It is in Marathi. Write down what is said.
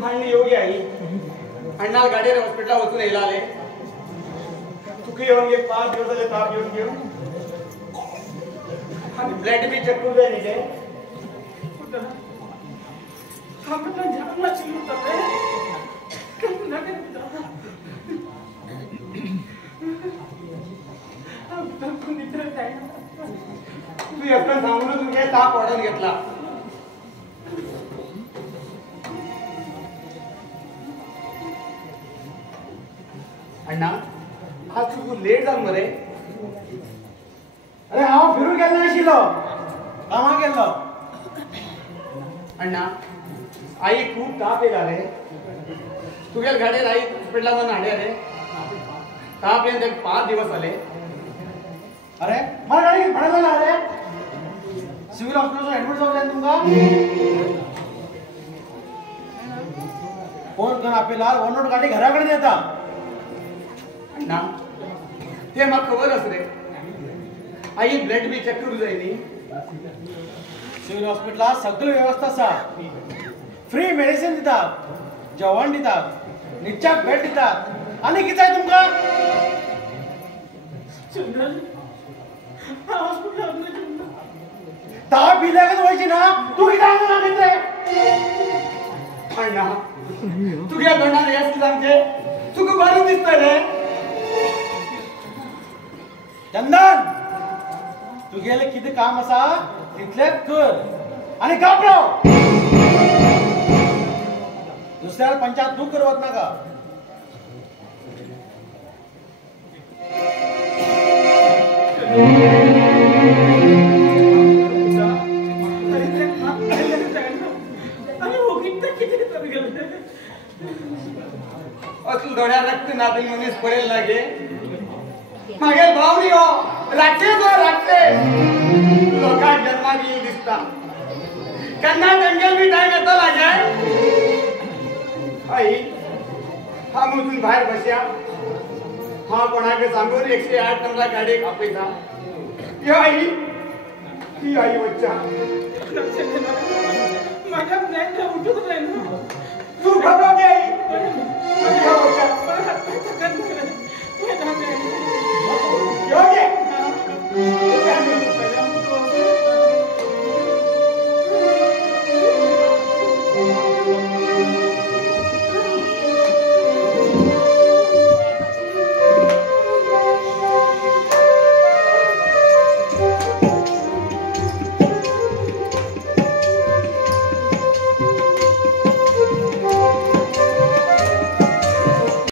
भांडणी योगी आई अण्णा गाडीवर हॉस्पिटल वचून येयला आले तुका येऊन घे 5 दिवस झाले ताप येऊन घेऊन आणि ब्लड बी चेक करू जाय न्ही तू एकटं सांगून तुमच्या ताप वाढून घेतला अण्णा आज तू लेट जाऊन मरे अरे हांव फिरून गेल्लो नाशिल्लो कामाक गेल्लो अण्णा आई खूप ताप येयला रे तुगेल गाडीर आई हॉस्पिटला वन हाडया रे ताप येऊन ताका 5 दिवस जाले अरे मला गाडी भाड्याला लागला रे सिव्हिल हॉस्पिटल ऍडमिट जाऊ जाय तुमका फोन करून आपल्याला ओनरोड गाडी घराकडे देता अण्णा ते म्हाका खबर आस रे आई ब्लड बी चेक करू जाय न्ही सिव्हिल हॉस्पिटलात सगळी व्यवस्था आसा फ्री मेडिसिन दितात जेवण दितात न्हिदच्याक बेड दितात आनी कितें जाय तुमकां ताप भिल्यागत वयची ना तू कितें हांगा ना रे अण्णा तुगे तोंडार हेच सांगचे तुका बरें दिसता रे चंदन तुगेले कितें काम आसा तितलेंच कर आनी घाबराव दुसऱ्याला पंचायत दूख करवत नाका असलं दोड्या रक्त नातील मनीस पडेल लागे मागे भाव नी हो रातचे जो रातचे लोकांक जन्माक येईल दिसता केन्ना तेंगेल बी टायम येता लागे आई हा मुजून भायर बसया हा कोणाक सांगून 108 नंबर गाडयेक आपयता यो आई ही आई वच्चा माझ्या फ्रेंड उठूच नाही तू घाबरव गे आई मला